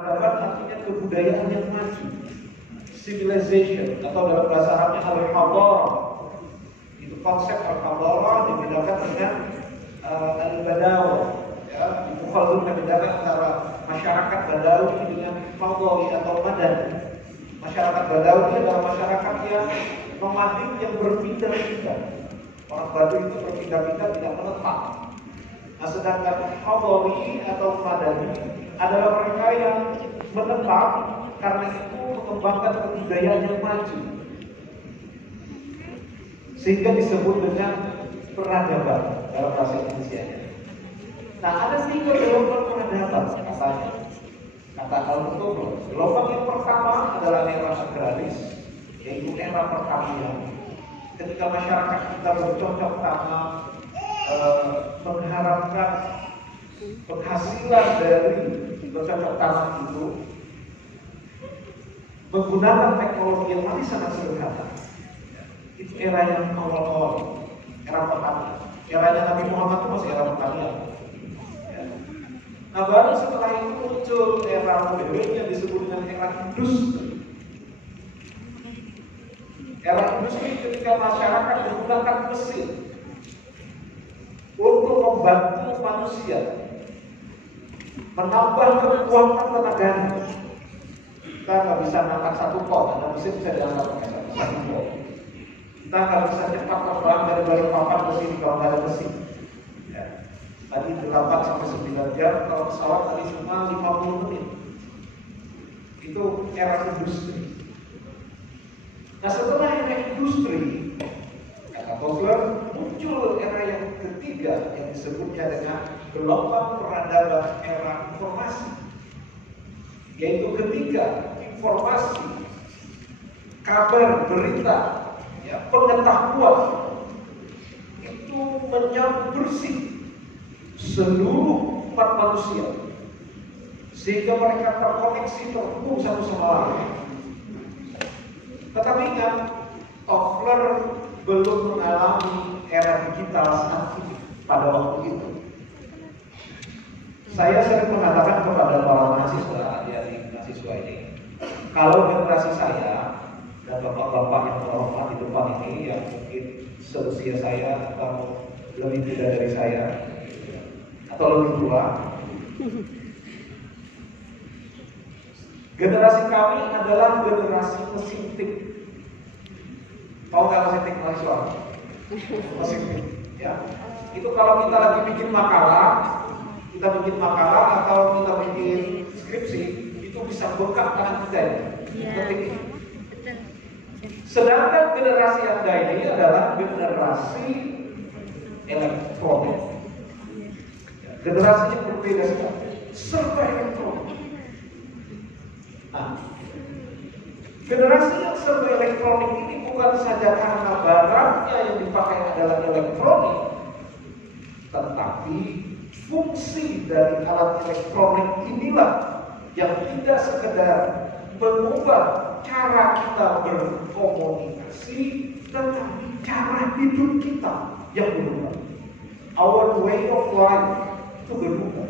Peradaban artinya kebudayaan yang maju, civilization, atau dalam bahasa Arabnya al-hadarah. Itu konsep al-hadarah dibedakan dengan al-badawi. Ya, itu kalau membedakan antara masyarakat Badawi dengan Fadawi atau Madani. Masyarakat Badawi adalah masyarakat yang nomadik, yang berpindah-pindah. Orang Badawi itu berpindah-pindah, tidak menetap. Nah, sedangkan Fadawi atau Madani adalah mereka yang menetap, karena itu mengembangkan kebudayaan yang maju, sehingga disebut dengan peradaban dalam bahasa Indonesia. Nah, ada 3 gelombang peradaban katanya. Kata Al-Mutoba, gelombang yang pertama adalah era agraris, yaitu era pertanian. Ketika masyarakat kita bercocok tanam, mengharapkan penghasilan dari bercocok tanam itu menggunakan teknologi yang masih sangat sederhana. Itu era yang awal-awal, era pertanian. Eranya Nabi Muhammad itu masih era pertanian. Nah, baru setelah itu muncul era modern yang disebut dengan era industri. Era industri ketika masyarakat menggunakan mesin untuk membantu manusia menambah kekuatan tenaganya. Kita nggak bisa ngangkat 1 ton, ada mesin bisa diangkat pakai 1 ton. Kita nggak bisa cepat terbang dari Balikpapan ke sini kalau nggak ada mesin. Ya. Tadi 8 sampai 9 jam, kalau pesawat tadi cuma 50 menit. Itu era industri. Nah, setelah era industri, kata Kotler, muncul era yang ketiga yang disebutnya dengan gelombang peradaban era informasi, yaitu ketika informasi, kabar, berita, ya, pengetahuan itu menyapu bersih seluruh umat manusia, sehingga mereka terkoneksi, terhubung satu sama lain. Tetapi ingat, Toffler belum mengalami era digital saat ini pada waktu itu. Saya sering mengatakan kepada para mahasiswa, adik-adik mahasiswa ini, kalau generasi saya dan bapak-bapak yang terhormat di depan ini, yang mungkin seusia saya atau lebih muda dari saya atau lebih tua, generasi kami adalah generasi mesin tik. Tahu nggak mesin tik mahasiswa? Mesin tik, ya. Itu kalau kita lagi bikin makalah atau kita bikin skripsi, itu bisa bengkak tangan kita ketik. Sedangkan generasi Anda ini adalah generasi elektronik. Generasi yang berbeda sekali, serba elektronik. Nah, generasi yang serba elektronik ini bukan saja karena barangnya yang dipakai adalah elektronik, tetapi fungsi dari alat elektronik inilah yang tidak sekedar mengubah cara kita berkomunikasi, tetapi cara hidup kita yang berubah. Our way of life itu berubah.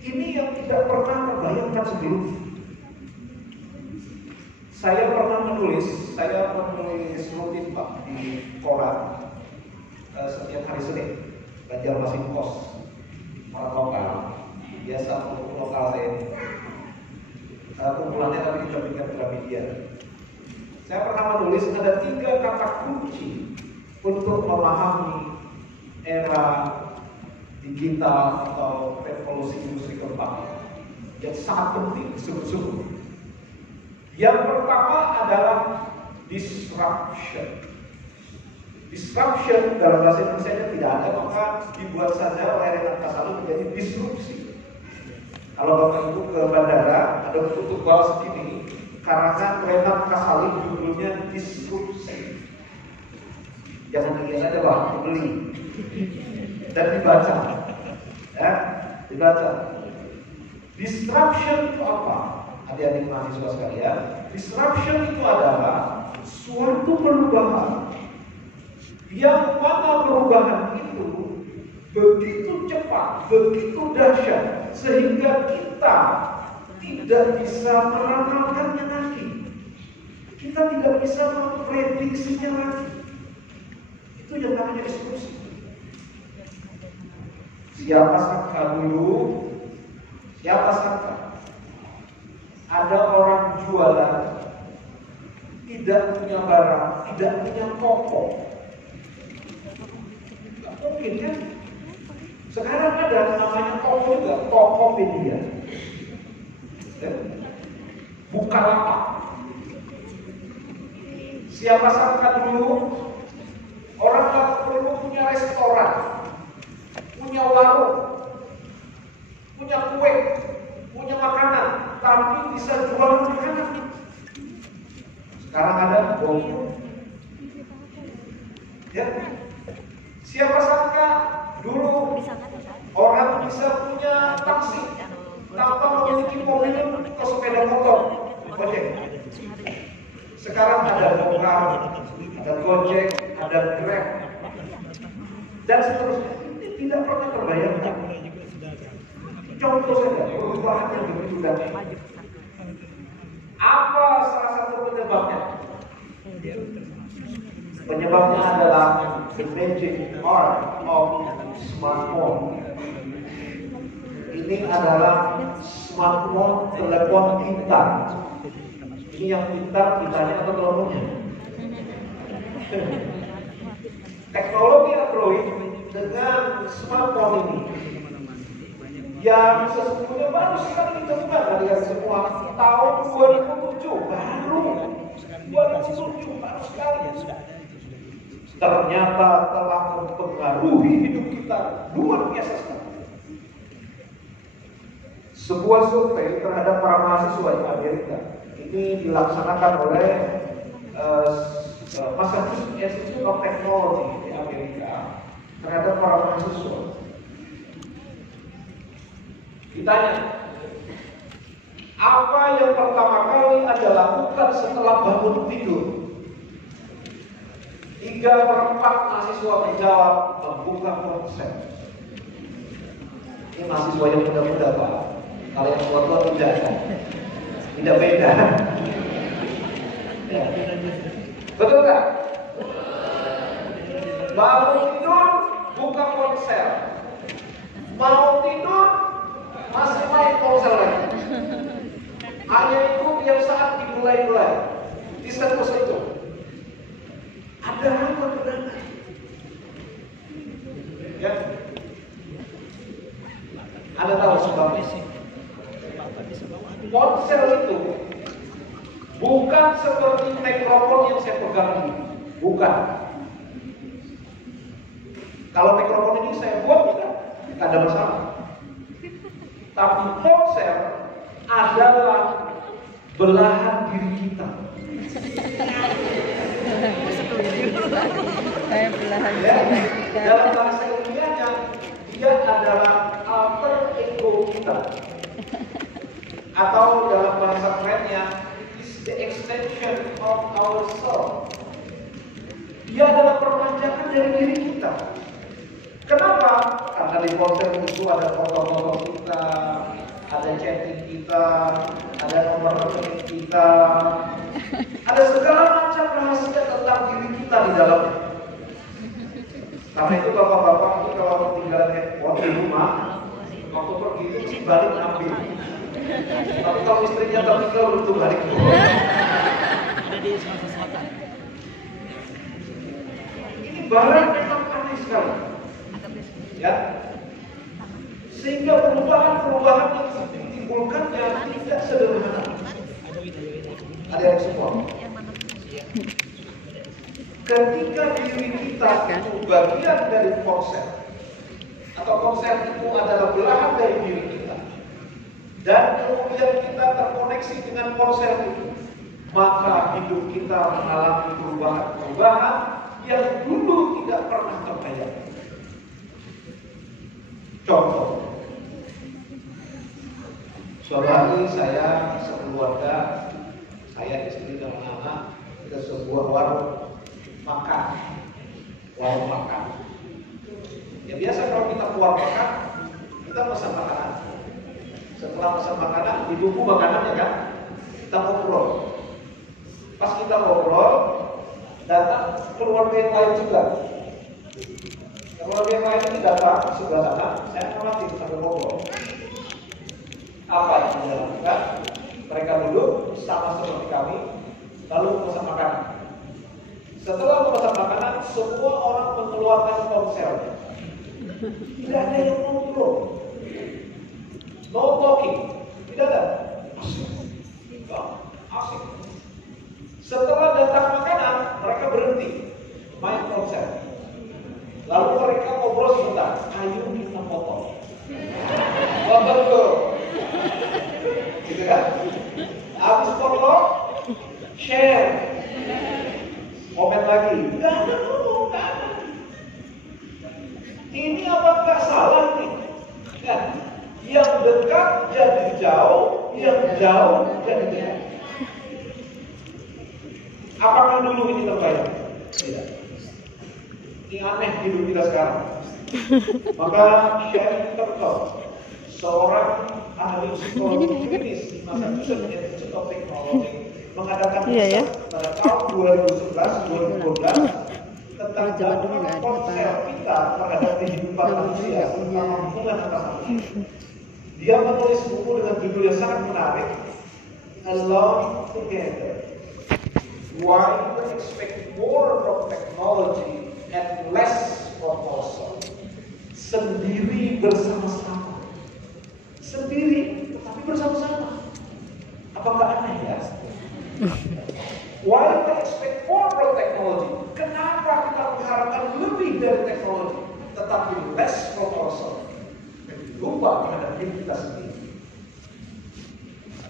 Ini yang tidak pernah terbayangkan sebelumnya. Saya menulis rutin Pak di koran setiap hari Senin, Banjarmasin Pos, orang lokal, biasa untuk lokal saya ini. Kumpulannya tapi diterbitkan Gramedia. Saya pernah menulis ada 3 kata kunci untuk memahami era digital atau revolusi industri keempat yang sangat penting sungguh-sungguh. Yang pertama adalah disruption. Disruption dalam bahasa Indonesia tidak ada, maka dibuat saja oleh Renat Kasali menjadi disrupsi. Kalau Bapak Ibu ke bandara, ada buku tebal segini, karangan Renat Kasali, judulnya disrupsi. Jangan dilihat aja Pak, beli dan dibaca, ya, dibaca. Disruption itu apa? Adik-adik mahasiswa sekalian, disruption itu adalah suatu perubahan yang mana perubahan itu begitu cepat, begitu dahsyat, sehingga kita tidak bisa meramalkannya lagi. Kita tidak bisa memprediksinya lagi. Itu yang namanya diskusi. Siapa sangka dulu? Siapa sangka? Ada orang jualan, tidak punya barang, tidak punya toko. Gak mungkin kan? Sekarang ada namanya toko juga, Tokopedia. Bukalapak. Siapa sangka dulu orang tak perlu punya restoran, punya warung, punya kue, punya makanan, tapi bisa jual makanan. Sekarang ada GoFood. Ya. Siapa sangka dulu orang bisa punya taksi tanpa memiliki mobil atau sepeda motor, Gojek. Sekarang ada Gokar, ada Gojek, ada Grab, dan seterusnya. Ini tidak pernah terbayangkan. Contoh saja perubahan yang begitu dahsyat. Apa salah satu penyebabnya? Penyebabnya adalah the magic art of smartphone. Ini adalah smartphone, telepon pintar. Ini yang pintar kitanya atau teleponnya? Teknologi Android dengan smartphone ini yang sesungguhnya baru sekali ditemukan dari semua tahun 2007, baru 2007 baru sekali. Ternyata telah mempengaruhi hidup kita luar biasa sekali. Sebuah survei terhadap para mahasiswa di Amerika ini dilaksanakan oleh Massachusetts Institute of Technology di Amerika terhadap para mahasiswa. Ditanya, apa yang pertama kali Anda lakukan setelah bangun tidur? 3/4 mahasiswa menjawab membuka ponsel. Ini mahasiswa yang muda-muda, Pak. Kalau yang tua-tua tidak, tidak beda. Ya. Betul nggak? Bangun tidur, buka ponsel. Mau tidur, masih main ponsel lagi. Hanya itu yang saat dimulai-mulai, disentuh-sentuh. Ada apa bedanya? Ya, Anda tahu sebabnya? Ponsel itu bukan seperti mikrofon yang saya pegang ini, bukan. Kalau mikrofon ini saya buat, tidak ada masalah. Tapi ponsel adalah belahan diri kita. Saya belahan Ya, dalam bahasa ilmiahnya dia adalah alter ego kita, atau dalam bahasa kerennya is the extension of our soul. Dia adalah perpanjangan dari diri kita. Kenapa? Karena di ponsel itu ada foto-foto kita, ada chatting kita, ada nomor rekening kita, ada segala macam rahasia tentang diri kita di dalamnya. Karena itu bapak-bapak itu kalau tinggal handphone di rumah, waktu pergi itu mesti balik ambil. Tapi kalau istrinya tertinggal belum balik. Ada di selatan. Ini barang memang aneh sekali. Ya, sehingga perubahan-perubahan yang ditimbulkannya tidak sederhana. Ada yang semua. Ketika diri kita itu bagian dari ponsel, atau ponsel itu adalah belahan dari diri kita, dan kemudian kita terkoneksi dengan ponsel itu, maka hidup kita mengalami perubahan-perubahan yang dulu tidak pernah terbayang. Contoh, suatu hari saya sekeluarga, saya istri dan anak ke sebuah warung makan. Ya biasa kalau kita keluar makan, kita pesan makanan. Setelah pesan makanan, ditunggu makanannya kan? Kita ngobrol. Pas kita ngobrol, datang keluarga yang lain juga. Keluarga yang lain ini datang sebelah sana, saya ngamatin sambil ngobrol. Apa yang mereka lakukan? Mereka duduk sama seperti kami, lalu memesan makanan. Setelah memesan makanan, semua orang mengeluarkan ponsel. Tidak ada yang ngobrol, no talking, tidak ada. Asik. Setelah datang makanan, mereka berhenti main ponsel. Lalu mereka ngobrol sebentar. Ayo kita foto. Foto dulu. Gitu kan? Habis foto, share. Komen lagi. Gak ada ngomong, gak ada. Ini apakah salah nih? Kan? Yang dekat jadi jauh, yang jauh jadi dekat. Apakah dulu ini terbayang? Tidak. Ini aneh hidup kita sekarang. Maka Sherry Turkle, seorang ahli psikologi klinis di Massachusetts Institute of Technology, mengadakan riset pada tahun 2011-2012 tentang dampak ponsel kita terhadap kehidupan manusia, terutama hubungan antar manusia. Dia menulis buku dengan judul yang sangat menarik, Alone Together. Why we expect more from technology and less from ourselves. Sendiri bersama-sama. Sendiri tetapi bersama-sama. Apakah aneh ya? Why we expect more from technology? Kenapa kita mengharapkan lebih dari teknologi tetapi less from ourselves? Lupa terhadap diri kita sendiri.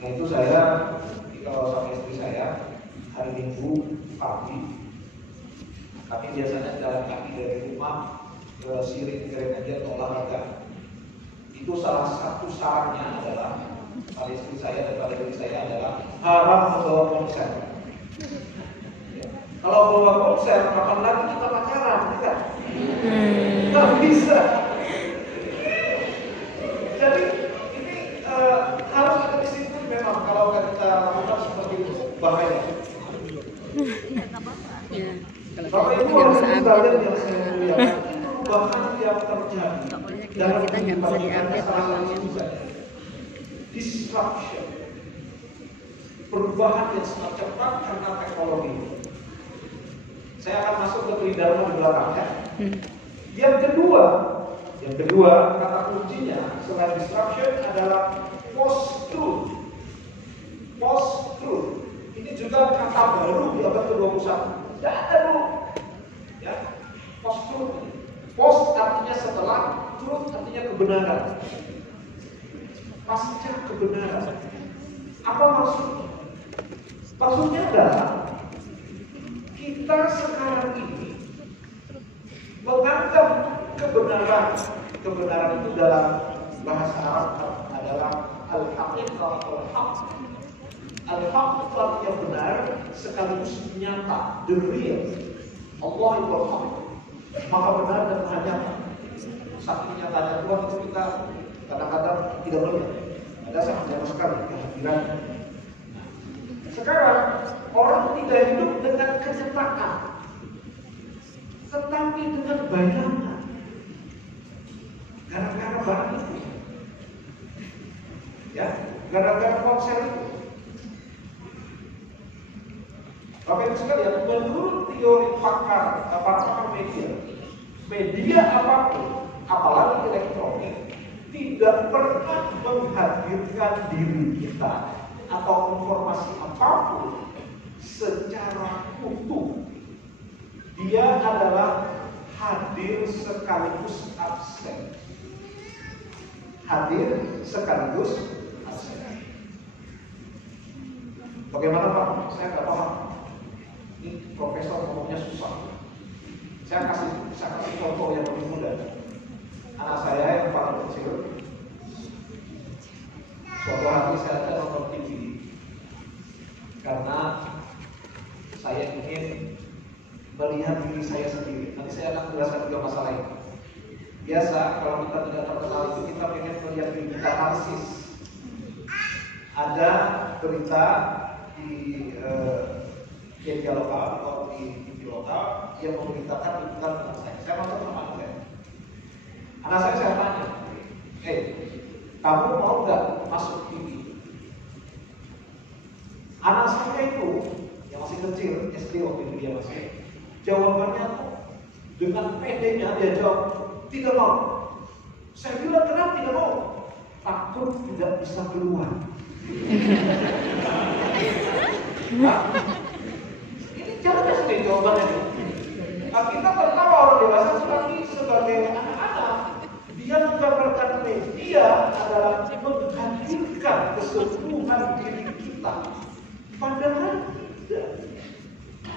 Nah itu saya kalau sama istri saya hari Minggu pagi kami biasanya jalan kaki dari rumah ke Siring Gereja atau olahraga. Itu salah satu sarannya adalah pada istri saya dan pada diri saya adalah haram membawa ponsel. Ya. Kalau bawa ponsel, kapan lagi kita pacaran, tidak? Nggak bisa. Jadi ini harus ada disiplin memang kalau kita lakukan seperti itu bahaya. Ya, Bapak Ibu harus sekalian yang saya muliakan, perubahan yang terjadi dalam kehidupan kita salah satunya disruption, perubahan yang sangat cepat karena teknologi. Saya akan masuk ke tridharma di belakangnya. Yang kedua kata kuncinya selain disruption adalah post-truth. Post-truth. Ini juga kata baru di abad ke-21. Tidak ada dulu. Ya, post-truth. Post artinya setelah, truth artinya kebenaran. Pasca kebenaran. Apa maksudnya? Maksudnya adalah kita sekarang ini menganggap kebenaran itu dalam bahasa Arab adalah al-haqiqah atau al-haq. Al-haq itu artinya benar sekaligus nyata, the real. Allah itu al-haq, maka benar dan maha nyata. Saking nyatanya Tuhan itu kita kadang-kadang tidak melihat. Ada sangat jarang sekali kehadiran. Sekarang orang tidak hidup dengan kenyataan, tetapi dengan bayangan. Gara-gara barang itu, ya, gara-gara ponsel itu. Bapak Ibu sekalian, menurut teori para pakar media apapun, apalagi elektronik, tidak pernah menghadirkan diri kita atau informasi apapun secara utuh. Dia adalah hadir sekaligus absen. Hadir sekaligus absen. Bagaimana Pak? Saya nggak paham. Ini profesor ngomongnya susah. Saya kasih contoh yang lebih mudah. Anak saya yang paling kecil, suatu hari saya nonton TV karena saya ingin melihat diri saya sendiri. Nanti saya akan menjelaskan juga masalah ini. Biasa kalau kita tidak terkenal itu kita ingin melihat diri kita narsis. ada berita di media lokal atau di TV lokal yang memberitakan liputan tentang saya. Saya masuk sama anak saya. Anak saya tanya, kamu mau nggak masuk TV? Anak saya itu yang masih kecil, SD waktu itu dia masih, jawabannya tuh dengan pedenya dia jawab, tidak mau. Saya bilang kenapa tidak mau? Takut tidak bisa keluar. Nah, ini jelas nih jawabannya nih. Nah, kita tertawa orang dewasa tetapi sebagai anak-anak dia menggambarkan media adalah menghadirkan keseluruhan diri kita. Padahal tidak.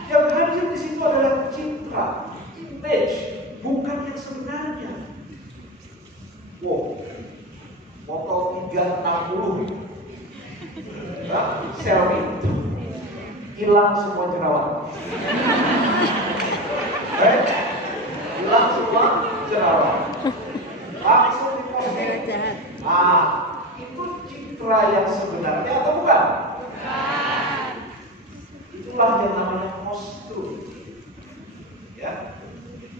Yang hadir di situ adalah citra, image, bukan yang sebenarnya. Wow, foto 360 selfie, hilang semua jerawat. Hilang semua jerawat. Langsung diposting. Itu citra yang sebenarnya atau bukan? Itulah yang namanya post-truth. Ya.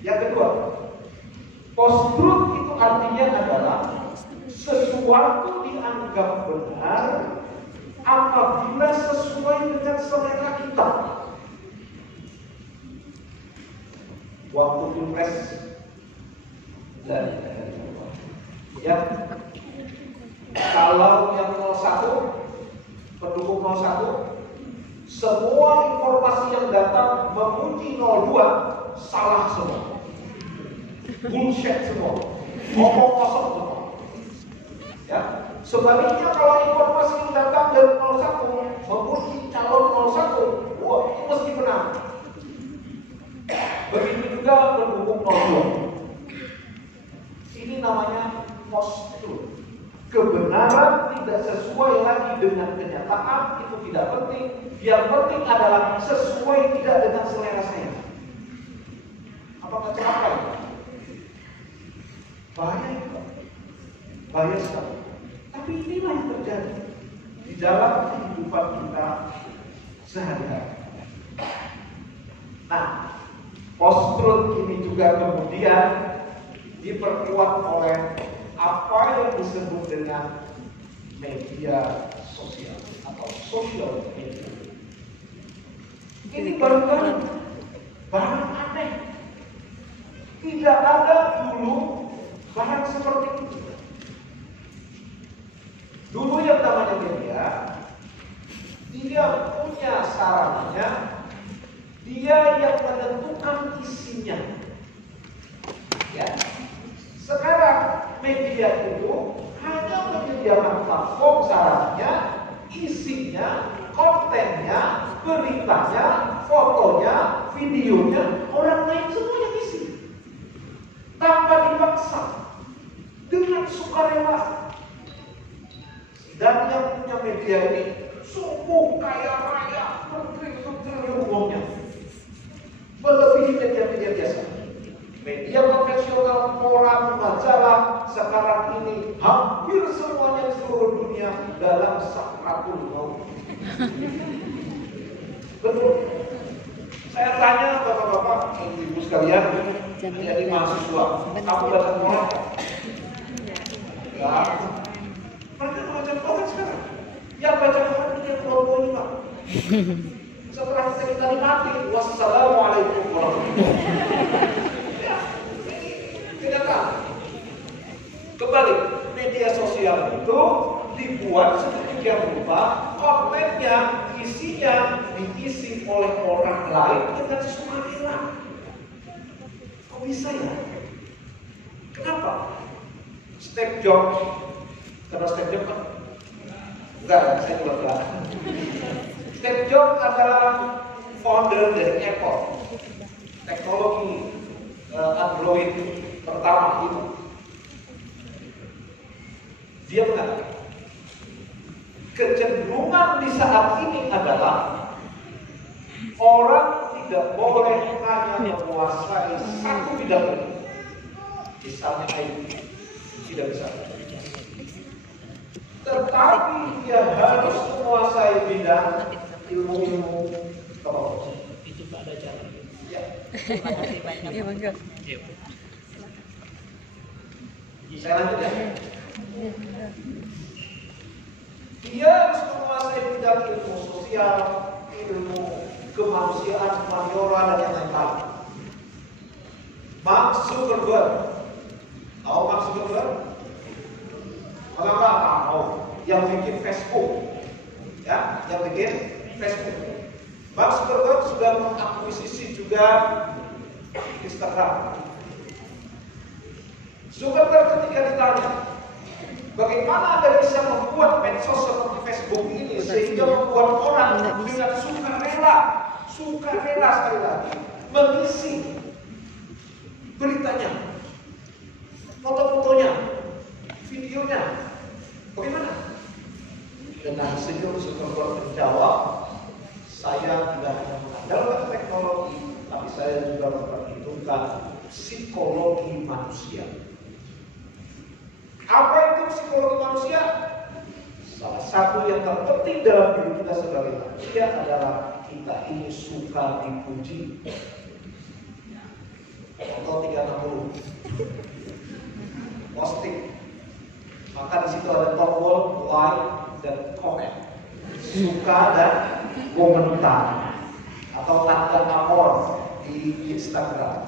Yang kedua, post-truth itu artinya adalah sesuatu dianggap benar apabila sesuai dengan selera kita. Waktu pilpres dan ya, kalau yang 01 pendukung 01 semua informasi yang datang memuji 02 salah semua, bullshit semua, ngomong kosong semua. Ya, sebaliknya kalau informasi yang datang dari 01 memuji calon 01, wah itu mesti benar. Begitu juga pendukung 02. Ini namanya post-truth. Kebenaran tidak sesuai lagi dengan kenyataan, itu tidak penting. Yang penting adalah sesuai tidak dengan selera saya. Apakah celaka itu? Bahaya itu. Bahaya sekali. Tapi inilah yang terjadi di dalam kehidupan kita sehari-hari. Nah, post-truth ini juga kemudian diperkuat oleh apa yang disebut dengan media sosial atau social media. Ini barang aneh. Tidak ada dulu barang seperti itu. Dulu yang namanya media, dia punya sarannya, dia yang menentukan isinya. Ya. Sekarang media itu hanya menyediakan platform sarannya, isinya, kontennya, beritanya, fotonya, videonya, orang lain semua yang isi. Tanpa dipaksa, dengan sukarela. Dan yang punya media ini sungguh kaya raya, bertriliun uangnya, melebihi media-media biasa. Media konvensional, koran, majalah sekarang ini hampir semuanya di seluruh dunia dalam sakratul maut. Betul. Saya tanya bapak-bapak, ibu sekalian, jadi mahasiswa, kamu baca koran? Ya. Mereka baca koran sekarang. Yang baca koran itu 25. Setelah kita mati, wassalamualaikum warahmatullahi wabarakatuh. Kembali, media sosial itu dibuat sedemikian rupa, kontennya, isinya diisi oleh orang lain dengan sukarela. Kok bisa ya? Kenapa? Steve Jobs, karena Steve Jobs kan? Enggak, saya juga bilang. Steve Jobs adalah founder dari Apple, teknologi Android pertama itu. Dia mengatakan kecenderungan di saat ini adalah orang tidak boleh hanya menguasai satu bidang ini. Misalnya IT, tidak bisa. tetapi dia harus menguasai bidang ilmu-ilmu kerohanian. Itu Pak ada jalan. Ya. Terima kasih banyak. Iya, bangga. Iya. Saya lanjut ya. Dia harus menguasai bidang ilmu sosial, ilmu kemanusiaan, humaniora dan yang lain-lain. Mark Zuckerberg, tahu Mark Zuckerberg? Mengapa tahu? Yang bikin Facebook, ya, yang bikin Facebook. Mark Zuckerberg sudah mengakuisisi juga Instagram. Zuckerberg ketika ditanya, bagaimana Anda bisa membuat medsos seperti Facebook ini sehingga membuat orang dengan sukarela sekali lagi mengisi beritanya, foto-fotonya, videonya, bagaimana? Dengan senyum Zuckerberg menjawab, saya tidak hanya mengandalkan teknologi, tapi saya juga memperhitungkan psikologi manusia. Apa itu psikologi manusia? Salah satu yang terpenting dalam diri kita sebagai manusia adalah kita ini suka dipuji. Contoh 360 posting, maka di situ ada tombol like dan comment, suka dan komentar atau tanda amor di Instagram.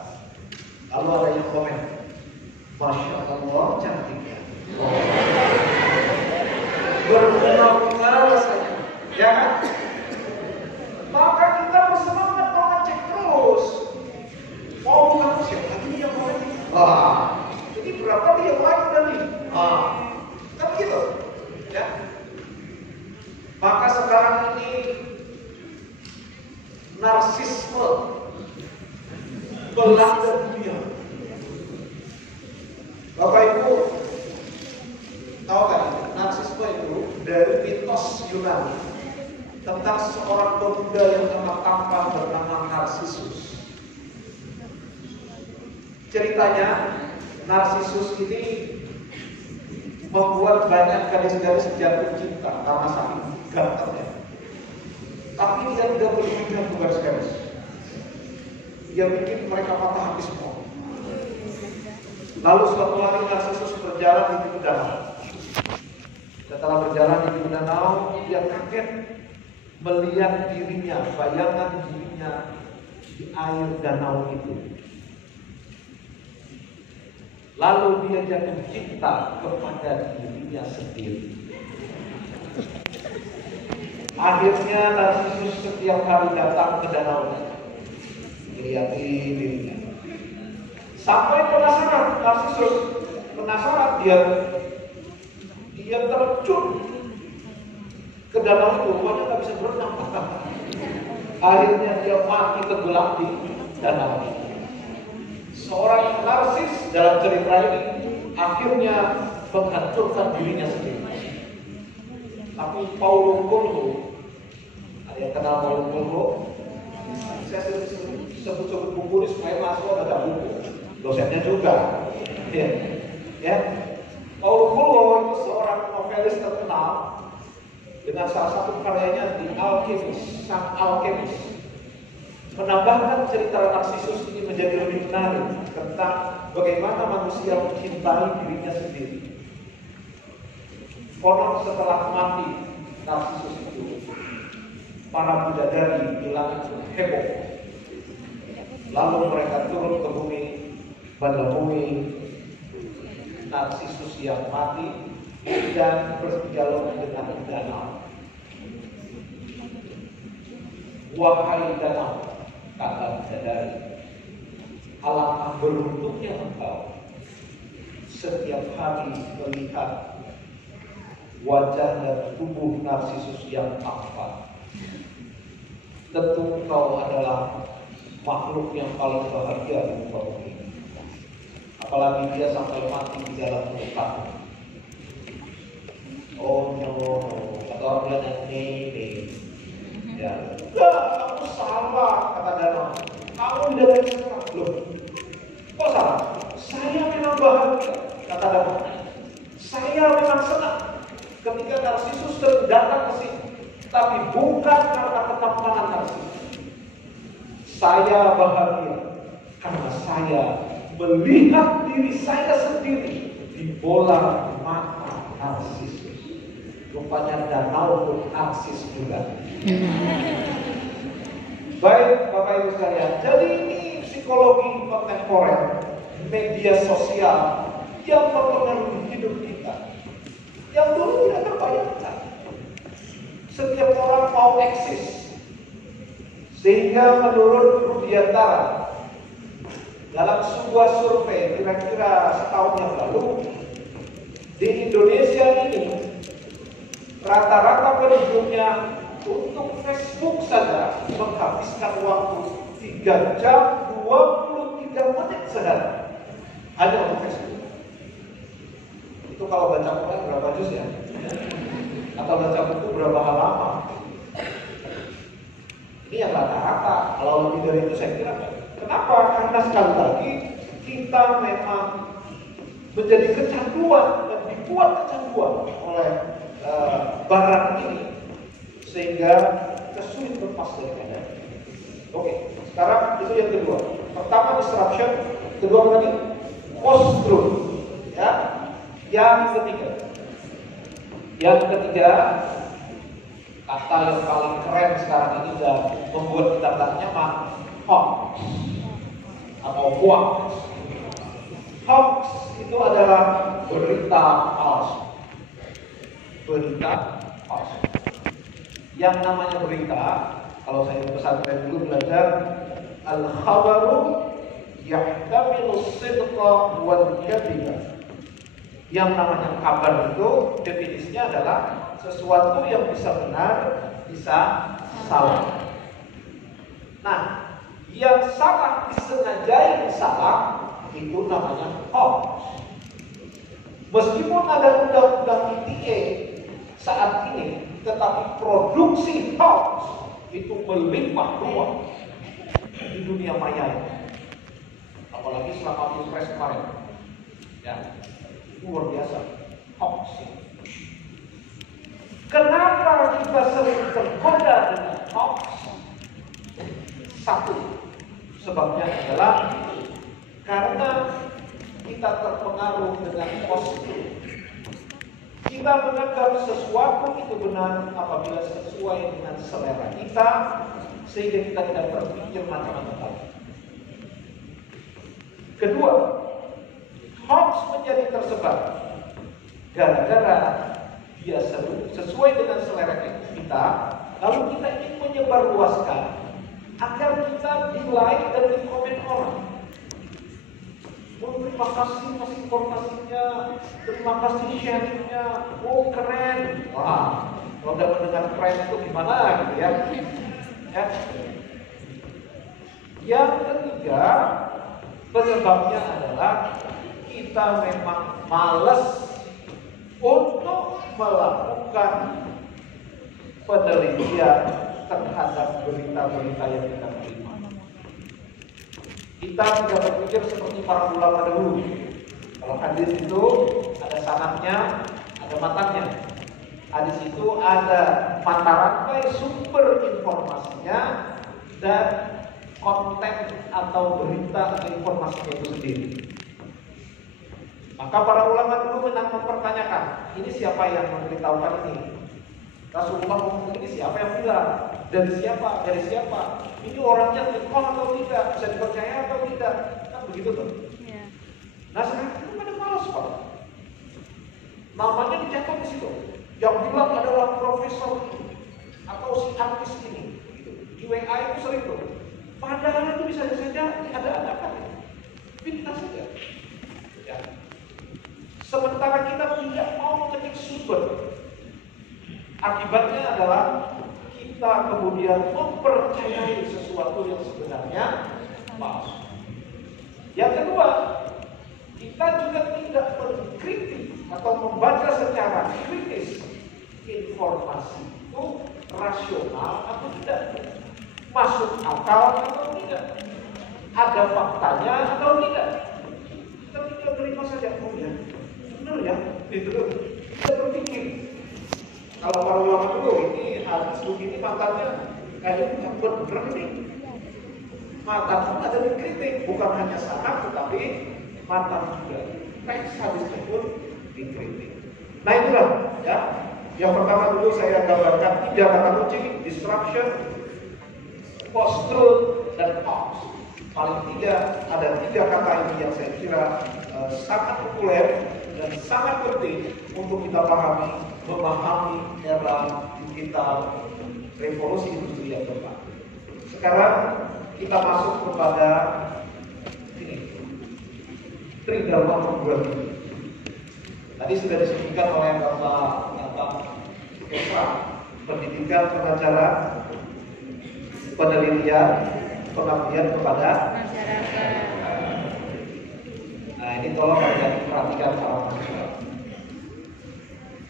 Lalu ada yang komen, Masya Allah cantiknya. Berbunga-bunga rasanya, ya kan? Maka kita bersemangat mengecek terus. Mau bukan siapa lagi yang komen? Jadi berapa dia like tadi? Kan gitu, ya. Maka sekarang ini narsisme melanda dunia. Bapak Ibu tahu kan, narsisme itu dari mitos Yunani tentang seorang pemuda yang tampan bernama Narsisus. Ceritanya, Narsisus ini membuat banyak gadis-gadis jatuh cinta karena saking gantengnya. Tapi dia tidak berpikir untuk gadis-gadis. Dia bikin mereka patah hati semua. Lalu suatu hari Narsisus berjalan di pinggir danau. Setelah berjalan di pinggir danau, dia kaget melihat dirinya, bayangan dirinya di air danau itu. Lalu dia jatuh cinta kepada dirinya sendiri. Akhirnya Narsisus setiap hari datang ke danau, melihat dirinya. Sampai penasaran, Narsisus penasaran, dia terjun ke danau itu, rupanya nggak bisa berenang. Akhirnya dia mati tenggelam di danau. Seorang narsis dalam cerita ini akhirnya menghancurkan dirinya sendiri. Tapi Paulo Coelho, ada yang kenal Paulo Coelho? Saya sebut-sebut buku ini supaya mahasiswa baca buku, dosennya juga. Ya. Paulo Coelho itu seorang novelis terkenal dengan salah satu karyanya The Alchemist, Sang Alchemist. Menambahkan cerita Narsisus ini menjadi lebih menarik tentang bagaimana manusia mencintai dirinya sendiri. Konon setelah mati Narsisus itu, para bidadari di langit heboh. Lalu mereka turun ke bumi, menemui Narsisus yang mati dan berdialog dengan danau. Wahai danau, kata bidadari, alangkah beruntungnya engkau setiap hari melihat wajah dan tubuh Narsisus yang tampan. Tentu engkau adalah makhluk yang paling bahagia di muka bumi. Apalagi dia sampai mati di dalam hutan. Oh no, kata orang bilang ini. Ya, enggak, kamu salah, kata danau. Kamu tidak ada salah. Loh, kok salah? Saya memang bahagia, kata danau. Saya memang senang. ketika Narsisus sering datang ke sini, tapi bukan karena ketampanan Narsisus. Saya bahagia karena saya melihat diri saya sendiri di bola mata Narsisus. Rupanya danau pun narsis juga. Baik Bapak Ibu sekalian, jadi ini psikologi kontemporer, media sosial yang mempengaruhi hidup kita, yang dulu tidak terbayangkan. Setiap orang mau eksis, sehingga menurut Rudiantara dalam sebuah survei kira-kira setahun yang lalu, di Indonesia ini rata-rata penduduknya untuk Facebook saja menghabiskan waktu 3 jam 23 menit sehari hanya untuk Facebook. Itu kalau baca Quran berapa juz ya? Atau baca buku berapa halaman? Ini yang rata-rata. Kalau lebih dari itu saya kira kenapa? Karena sekali lagi kita memang menjadi kecanduan dan dibuat kecanduan oleh barang ini sehingga kita sulit lepas dari medan. Oke, sekarang itu yang kedua. Pertama disruption, kedua tadi post-truth. Ya, yang ketiga kata yang paling keren sekarang ini dan membuat kita tak nyaman, hoax atau hoax. Hoax itu adalah berita palsu. Berita palsu. Yang namanya berita, kalau saya di pesantren dulu belajar al-khabaru yahtamilu sidqa wal kadhiba. Yang namanya kabar itu definisinya adalah sesuatu yang bisa benar, bisa salah. Nah, yang salah disengajai salah itu namanya hoax. Meskipun ada undang-undang ITE saat ini, tetapi produksi hoax itu melimpah ruah di dunia maya ini. Apalagi selama Pilpres kemarin, ya, itu luar biasa hoax. Kenapa kita sering tergoda dengan hoax? Satu, sebabnya adalah karena kita terpengaruh dengan post-truth. Kita menganggap sesuatu itu benar apabila sesuai dengan selera kita, sehingga kita tidak berpikir macam-macam. Kedua, hoax menjadi tersebar gara-gara dia sesuai dengan selera kita, lalu kita ingin menyebarluaskan agar kita di-like dan di-komen orang. Terima kasih atas informasinya, terima kasih sharingnya, oh keren. Wah, kalau udah mendengar keren itu gimana gitu ya. Yang ketiga, penyebabnya adalah kita memang malas untuk melakukan penelitian terhadap berita-berita yang kita terima. Kita tidak berpikir seperti para ulama dahulu. Kalau hadis itu ada sanadnya, ada matanya. Hadis itu ada mata rantai sumber informasinya dan konten atau berita atau informasinya itu sendiri. Maka para ulama dulu mempertanyakan, ini siapa yang memberitahukan ini? Rasulullah ngomong ini siapa yang bilang? Dari siapa? Dari siapa? Ini orangnya tekon atau tidak? Bisa dipercaya atau tidak? Kan begitu tuh. Yeah. Nah sekarang itu pada malas Pak. Namanya dicatat di situ. Yang bilang adalah profesor ini atau si artis ini. Gitu. Di WA itu sering tuh. Padahal itu bisa saja ada-adakan. Fitnah saja. Ya. Sementara kita tidak mau mengecek sumber. Akibatnya adalah kita kemudian mempercayai sesuatu yang sebenarnya palsu. Yang kedua, kita juga tidak mengkritik atau membaca secara kritis informasi itu rasional atau tidak, masuk akal atau tidak, ada faktanya atau tidak. Kita tidak terima saja, oh ya, benar ya, itu tidak berpikir. Kalau para ulama dulu ini hadis begini matanya kayaknya bener ini. Matan pun ada dikritik, bukan hanya sanad tetapi matan juga. Teks hadisnya pun dikritik. Nah itulah ya. Yang pertama dulu saya gambarkan 3 kata kunci: disruption, post-truth, dan hoax. Paling ada 3 kata ini yang saya kira sangat populer dan sangat penting untuk kita pahami, memahami era digital revolusi industri yang keempat. Sekarang kita masuk kepada ini, trigger nomor 2. Tadi sudah disebutkan oleh Bapak Eva, pendidikan pengacara, penelitian, pengabdian kepada masyarakat. Nah ini tolong kalian perhatikan para mahasiswa.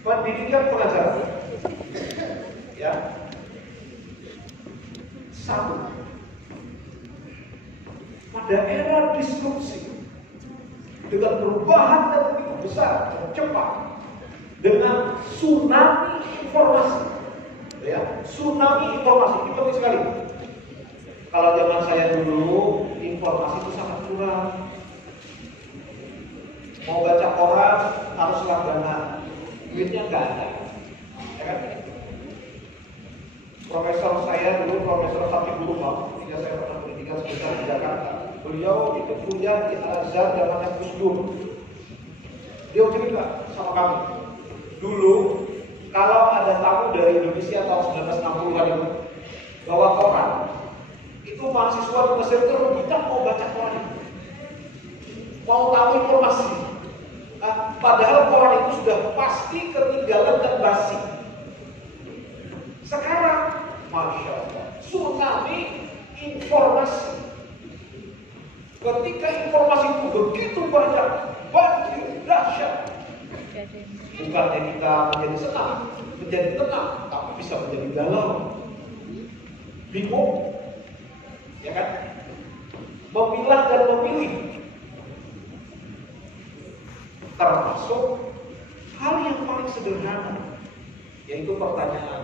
Pendidikan pengacara, ya, 1. Pada era disrupsi dengan perubahan yang begitu besar dan cepat, dengan tsunami informasi, ya, tsunami informasi itu penting sekali. Kalau zaman saya dulu informasi itu sangat kurang. Mau baca koran harus langganan, duitnya nggak ada, ya kan? Profesor saya dulu, Profesor Habibur Rahman, ketika saya pernah pendidikan sebesar di Jakarta, beliau itu kuliah di Al-Azhar zamannya Gus Dur. Dia cerita sama kami, dulu kalau ada tamu dari Indonesia tahun 1960-an itu bawa koran, itu mahasiswa di Mesir itu rebutan mau baca koran, mau tahu informasi. Nah, padahal koran itu sudah pasti ketinggalan dan basi. Sekarang, Masya Allah, tsunami informasi. Ketika informasi itu begitu banyak, banjir, dahsyat, bukannya kita menjadi senang, menjadi tenang, tapi bisa menjadi galau, bingung, ya kan? Memilah dan memilih, termasuk hal yang paling sederhana, yaitu pertanyaan,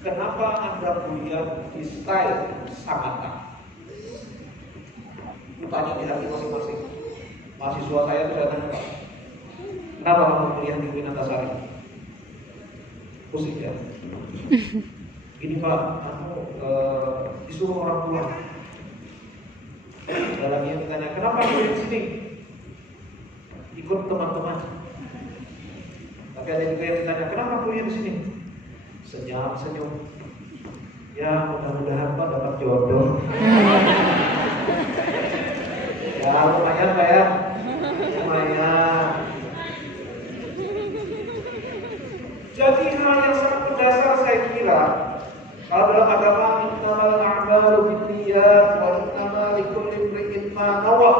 kenapa Anda kuliah di style Sangatta? Tanya di hati masing-masing. Mahasiswa saya itu datang, kenapa kamu kuliah di UIN Antasari? Pusing ya. Gini Pak, kamu disuruh orang tua. Dalamnya ditanya, kenapa kuliah di sini? Ikut teman-teman. Tapi ada juga yang ditanya, kenapa kuliah di sini? Senyum. Ya mudah-mudahan Pak dapat jodoh. Ya lumayan Pak ya, lumayan. Jadi hal yang sangat mendasar saya kira, kalau dalam agama innamal a'malu binniyat wa innamal likulli imri'in ma nawa.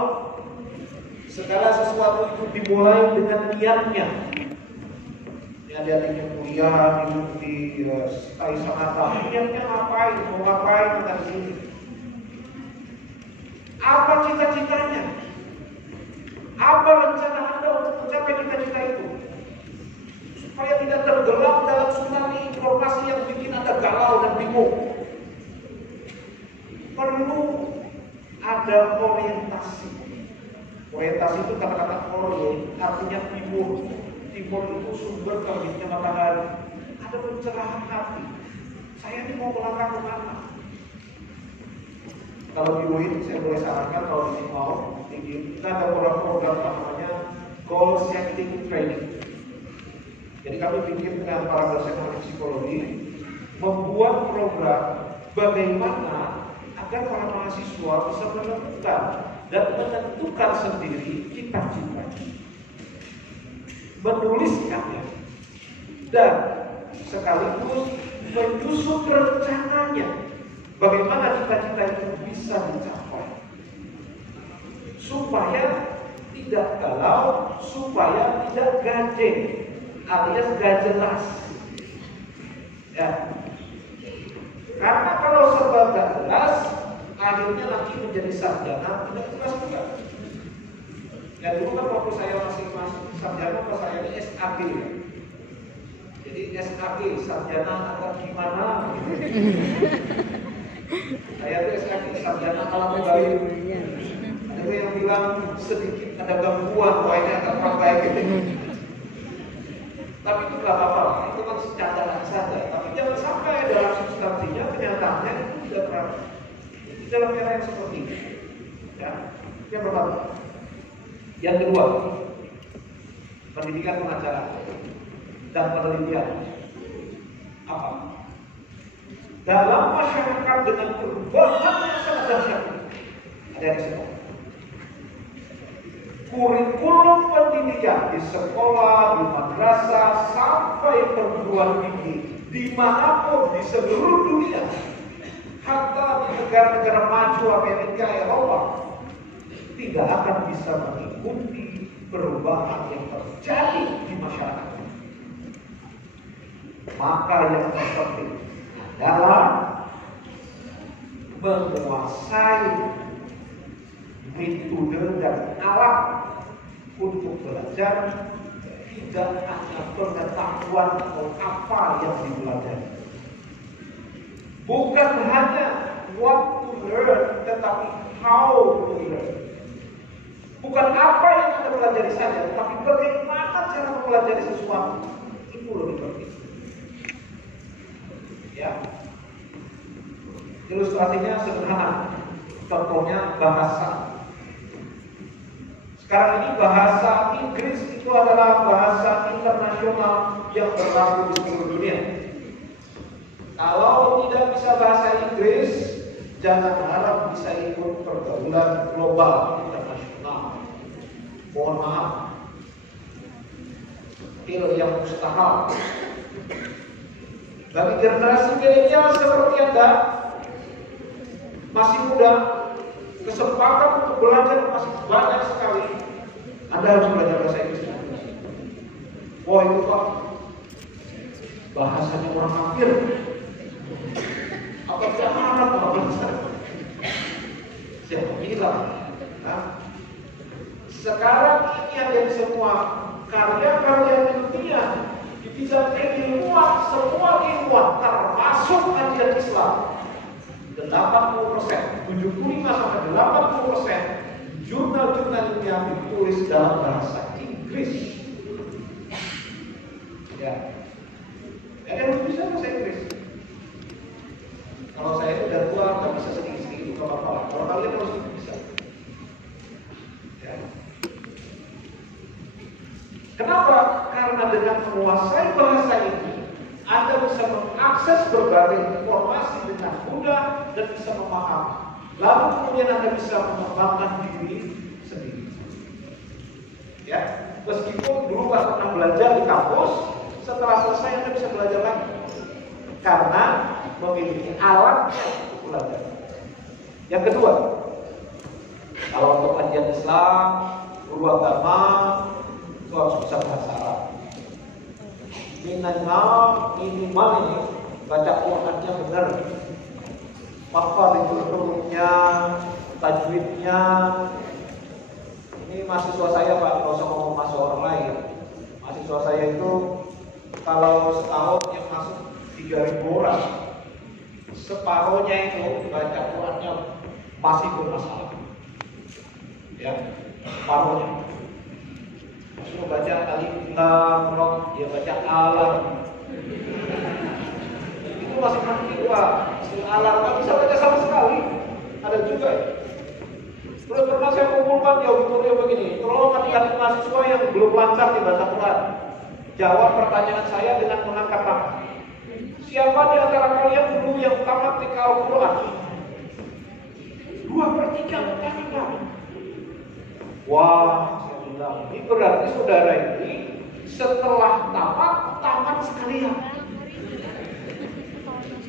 Segala sesuatu itu dimulai dengan niatnya. Ya dia ingin kuliah di style Sangatta, niatnya ngapain? Mau ngapain di sini? Apa cita-citanya? Apa rencana Anda untuk mencapai cita-cita itu? Supaya tidak tenggelam dalam tsunami informasi yang bikin Anda galau dan bingung. Perlu ada orientasi. Orientasi itu kata-kata orient, artinya timur. Timur itu sumber terbitnya matahari. Ada pencerahan hati. Saya ini mau melangkah ke mana? Kalau di UIN saya boleh sarankan, kalau di sini mau, kita ada program namanya Goal Setting Training. Jadi kami bikin dengan para dosen ahli psikologi membuat program bagaimana agar para mahasiswa bisa menentukan sendiri cita-citanya, menuliskannya, dan sekaligus menyusun rencananya. Bagaimana cita-cita itu bisa dicapai supaya tidak galau, supaya tidak ganjeng, alias gak jelas. Ya, karena kalau serba gak jelas, akhirnya nanti menjadi sarjana tidak jelas juga. Ya dulu kan waktu saya masih sarjana, pas saya ini SAB ya. Jadi SAG, sarjana atau gimana gitu. Saya tuh SAG, sarjana alam baik. Ada yang bilang sedikit ada gangguan, wah ini akan kurang baik gitu. Tapi itu gak apa-apa, itu kan secadangan saja. Tapi jangan sampai dalam substansinya, kenyataannya itu tidak terang. Di dalam era yang seperti ini. Ya, yang pertama. Yang kedua, pendidikan pengacara dan penelitian. Apa? Dalam masyarakat dengan perubahan yang sangat dahsyat, ada di sekolah. Kurikulum pendidikan di sekolah, di madrasah, sampai perguruan tinggi, dimanapun di seluruh dunia, hatta di negara-negara maju Amerika, Eropa, tidak akan bisa mengikuti perubahan yang terjadi di masyarakat. Maka yang terpenting adalah menguasai metode dan alat untuk belajar, tidak hanya pengetahuan atau apa yang dipelajari. Bukan hanya what to learn, tetapi how to learn. Bukan apa yang Anda pelajari saja, tetapi bagaimana cara mempelajari sesuatu. Itu lebih penting. Ya. Ilustrasinya sederhana. Contohnya bahasa. Sekarang ini bahasa Inggris itu adalah bahasa internasional yang berlaku di seluruh dunia. Kalau tidak bisa bahasa Inggris, jangan harap bisa ikut pergaulan global internasional. Mohon maaf, hal yang mustahil. Bagi generasi milenial seperti Anda, masih muda, kesempatan untuk belajar masih banyak sekali. Anda harus belajar bahasa Inggris. Wah itu Pak, bahasanya orang kafir. Apa tidak harap Pak belajar? Siapa bilang? Nah, sekarang ini ada semua karya-karya ilmiah di bidang ilmuwan, semua ilmuwan termasuk kajian Islam. 80%, 75-80% jurnal-jurnal ilmiah ditulis dalam bahasa Inggris. Ya, jadi harus bisa bahasa Inggris. Kalau saya itu udah tua, nggak bisa sedikit-sedikit buka apa-apa. Kalau kalian harus bisa. Ya. Kenapa? Karena dengan menguasai bahasa ini, Anda bisa mengakses berbagai informasi dengan mudah dan bisa memahami. Lalu kemudian Anda bisa mengembangkan diri sendiri. Ya, meskipun dulu pas pernah belajar di kampus, setelah selesai Anda bisa belajar lagi. Karena memiliki alat untuk belajar. Yang kedua, kalau untuk kajian Islam, guru agama, itu harus bisa bahasa Arab. Minimal ini baca Qurannya benar, makhrajul hurufnya, tajwidnya. Ini mahasiswa saya Pak, kalau usah ngomong mahasiswa orang lain. Mahasiswa saya itu kalau setahun yang masuk 3.000 orang, separuhnya itu baca Qurannya masih bermasalah. Ya, separuhnya. Suruh baca alif lam ra, dia baca alam. Itu masih mati Pak. Alam nggak bisa baca sama sekali. Ada juga ya. Terus pernah saya kumpulkan di auditorium begini, tolong adik-adik mahasiswa yang belum lancar di baca Quran, jawab pertanyaan saya dengan mengangkat tangan. Siapa di antara kalian dulu yang tamat di Al-Quran? 2/3 angkat. Wah, saya bilang, ini berarti saudara ini setelah tamat sekalian.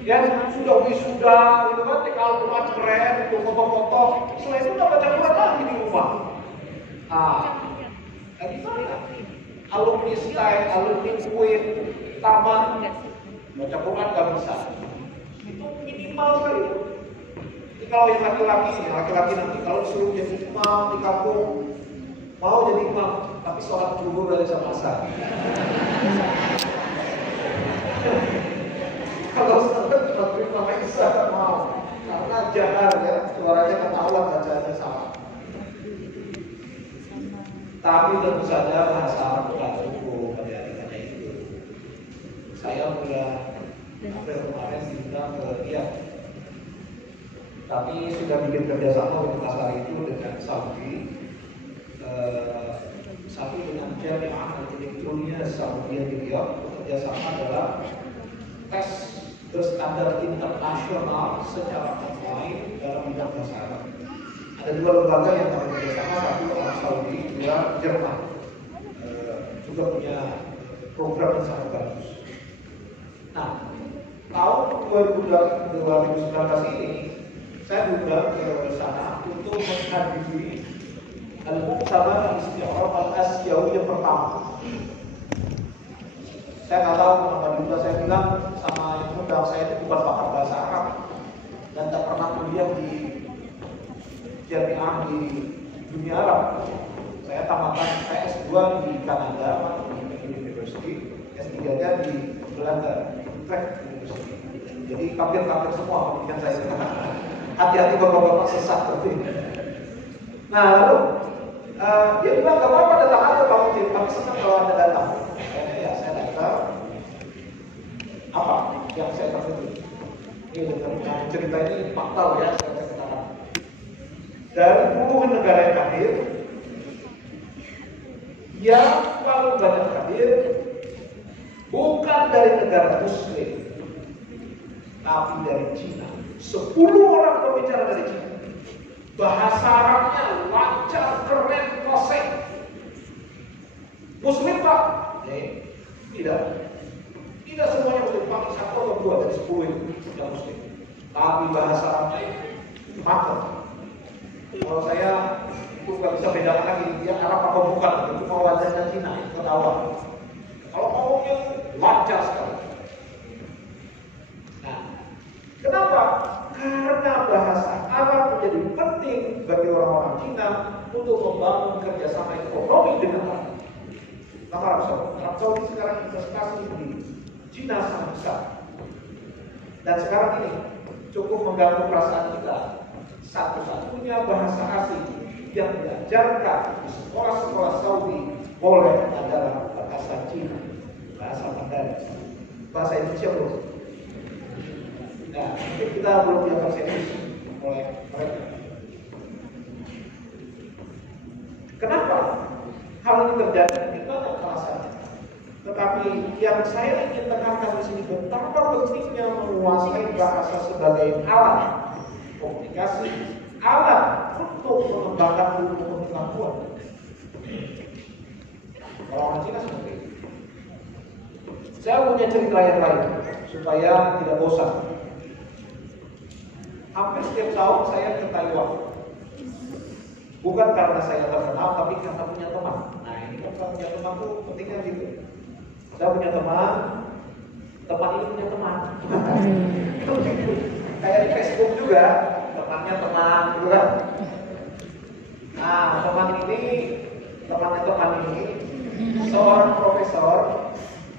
Ya, sudah wisuda, gitu kan, di Al-Quran keren, itu foto-foto. Setelah itu udah baca Quran lagi di rumah. Lagi mana? Alumni style, alumni queen, tamat, baca Quran gak bisa. Itu minimal sekali. Jadi kalau yang laki-laki nanti kalau disuruh jadi imam di kampung, mau jadi imam, tapi sholat zuhur dari sama asar. Saya mau, karena jangan ya, suaranya ketahuan bacanya salah. Tapi tentu saja bahasa Arab tidak cukup pada itu. Saya mulai April kemarin diundang ke Riyadh, tapi sudah bikin kerjasama untuk masalah itu dengan Saudi, satu dengan Jami'ah Al-Dunia Saudi di Riyadh. Kerjasama adalah tes berstandar internasional secara online dalam bidang bahasa Arab. Ada dua lembaga yang kami kerjasama, satu orang Saudi, dua Jerman, juga punya program yang sangat bagus. Nah, tahun 2019 ini saya diundang ke sana untuk menghadiri Al-Muqtamar Isti'arab Al-Asyawi yang pertama. Saya nggak tahu kenapa diundang, saya bilang sama yang undang saya itu bukan pakar bahasa Arab dan tak pernah kuliah di Jami'ah di dunia Arab. Saya tamatkan PS2 di Kanada, di University, S3-nya di Belanda, Utrecht University. Jadi kafir-kafir semua pendidikan saya. Hati-hati bapak-bapak sesat seperti ini. Nah lalu dia bilang gak apa-apa datang aja kamu, kami senang kalau anda datang. Kayaknya ya saya datang. Apa yang saya tahu ini dengan cerita ini fakta ya saya katakan. Dari puluhan negara yang hadir, yang paling banyak hadir bukan dari negara Muslim, tapi dari Cina. 10 orang berbicara dari Cina. Bahasa Arabnya lancar, keren, kosek. Muslim Pak? Tidak. Tidak semuanya Muslim. Paling satu atau dua dari 10 itu tidak Muslim. Tapi bahasa Arabnya mantap. Kalau saya itu nggak bisa bedakan lagi dia Arab apa bukan. Itu mau wajahnya Cina, ketahuan. Kalau ngomongnya lancar sekali. Nah, kenapa? Karena bahasa Arab menjadi penting bagi orang-orang Cina untuk membangun kerjasama ekonomi dengan Arab Saudi sekarang investasi di Cina sangat besar. Dan sekarang ini cukup mengganggu perasaan kita. Satu-satunya bahasa asing yang diajarkan di sekolah-sekolah Saudi boleh adalah bahasa Cina, bahasa Mandarin, bahasa Indonesia belum. Nah, mungkin kita belum dianggap serius oleh mereka. Kenapa hal ini terjadi? Itu ada alasannya. Tetapi yang saya ingin tekankan di sini betapa pentingnya menguasai bahasa sebagai alat komunikasi, alat untuk mengembangkan ilmu pengetahuan. Kalau orang Cina seperti itu. Saya punya cerita yang lain supaya tidak bosan. Hampir setiap tahun saya ke Taiwan. Bukan karena saya terkenal, tapi karena punya teman. Nah ini kan kalau punya teman tuh pentingnya gitu. Saya punya teman ini punya teman. Kayak di Facebook juga, temannya teman gitu kan. Nah teman ini seorang profesor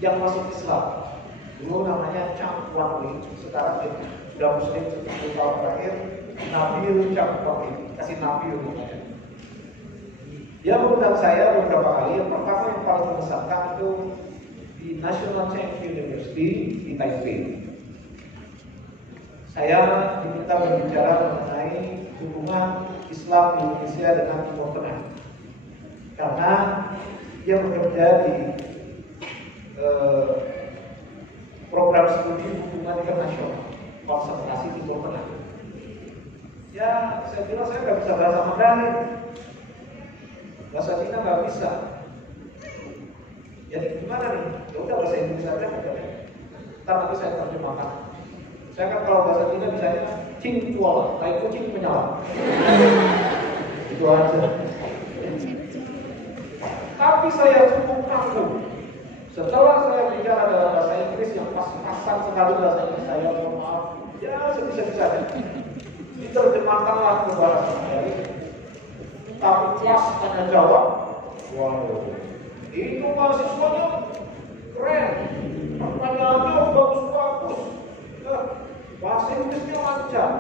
yang masuk Islam. Dulu namanya Chang Wang, sekarang sudah Muslim 10 tahun terakhir. Nabil Chang Wang, kasih Nabil namanya. Dia mengundang saya beberapa kali. Yang pertama yang paling mengesankan itu di National Cheng University di Taipei. Saya diminta berbicara mengenai hubungan Islam di Indonesia dengan Timur Tengah. Karena dia bekerja di program studi hubungan internasional konsentrasi Timur Tengah. Ya, saya bilang saya nggak bisa bahasa Mandarin, bahasa Cina nggak bisa. Jadi gimana nih? Ya udah bahasa Indonesia aja. Ntar nanti saya terjemahkan. Saya kan kalau bahasa Cina misalnya cing tuala, kayak kucing penyala. Itu aja. Tapi saya cukup kaku. Setelah saya bicara dalam bahasa Inggris yang pas-pasan sekali bahasa Inggris saya, mohon maaf, ya sebisa-bisanya diterjemahkanlah ke bahasa Mandarin. Tapi kelas tanya jawab, wow, itu mahasiswanya keren, pertanyaannya bagus-bagus. bahasa Inggrisnya lancar.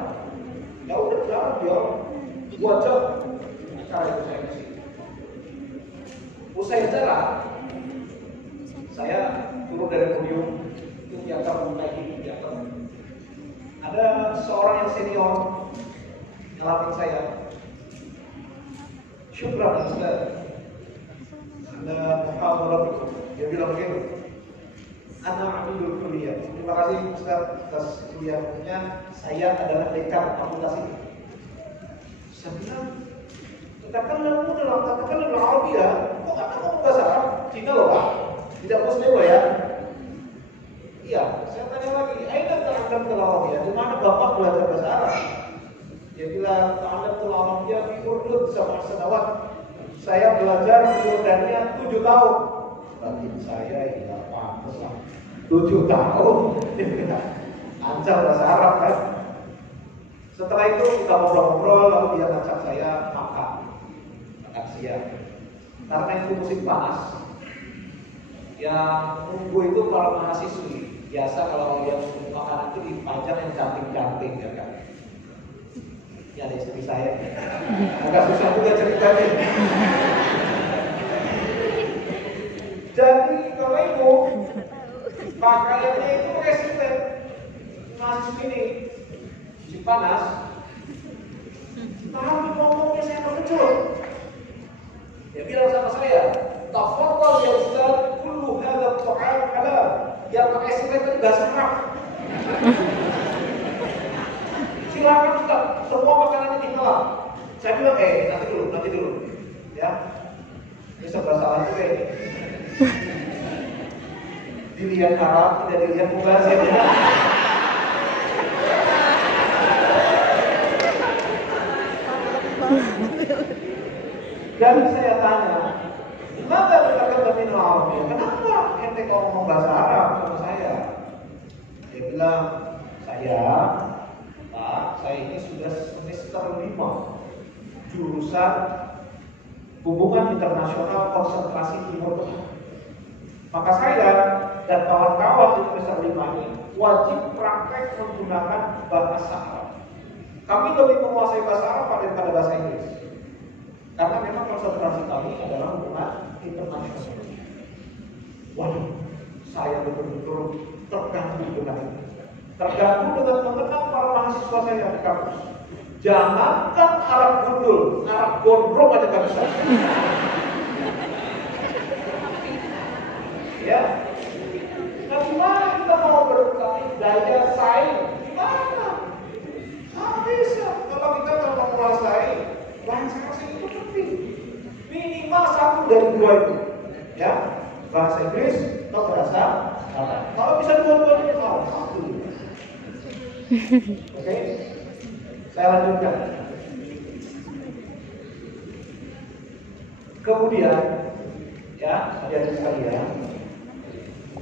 Ya udah jalan dia 2 jam cara itu saya ke sini. Usai acara, saya turun dari podium itu teater naik teater. Ada seorang yang senior ngelatih saya. Syukran Ustaz. Anda muhawarat, dia bilang begitu. Anak ambil kuliah. Terima kasih Ustaz atas kuliahnya. Saya adalah dekan fakultas ini. Saya bilang, katakanlah Arabi ya. Kok Anda ngomong bahasa Arab? Cina loh Pak. Tidak Muslim loh ya. Iya, saya tanya lagi. Aina ta'allam Arabi ya. Di mana Bapak belajar bahasa Arab? Dia bilang, ta'allam Arabi ya fi Urdun sama senawat. Saya belajar di Jordannya 7 tahun. Bagi saya ya pantas lah. 7 tahun. Lancar bahasa Arab kan. Setelah itu kita ngobrol-ngobrol, lalu dia ngajak saya makan siang. Karena itu musim panas. Yang nunggu itu kalau mahasiswi biasa kalau yang makanan itu dipajang yang cantik-cantik ya kan. Ini ada istri saya. Agak susah juga ceritanya. Jadi kalau ibu pakaiannya itu pakai silet. Mahasiswi ini musim panas. Tapi ngomongnya saya terkejut. Dia bilang sama saya, tafadhal ya Ustaz, kullu hadha at-ta'am halal. Yang pakai silet itu bahasa Arab. Silakan Ustaz, semua makanan ini halal. Saya bilang, nanti dulu. Ya. Ini serba salah juga ini. Dilihat Arab, tidak dilihat mubazir. Dan saya tanya, kenapa kita min Arab? Kenapa ente kau ngomong bahasa Arab sama saya? Dia bilang, saya ini sudah semester 5 jurusan hubungan internasional konsentrasi Timur Tengah. Maka saya dan kawan-kawan di semester 5 ini wajib praktek menggunakan bahasa Arab. Kami lebih menguasai bahasa Arab daripada bahasa Inggris. Karena memang konsentrasi kami adalah hubungan internasional. Waduh, saya betul-betul terganggu dengan itu. Terganggu dengan mengenal para mahasiswa saya di kampus. Jangankan Arab gundul, Arab gondrong aja gak bisa. Ya, nah gimana kita mau berkali daya saing? Gimana? Nggak bisa. Kalau kita mau menguasai bahasa asing itu penting. Minimal 1 dari 2 itu, ya, bahasa Inggris atau bahasa Arab. Kalau bisa dua-duanya, alhamdulillah. Oke, saya lanjutkan. Kemudian, ya, adik-adik sekalian,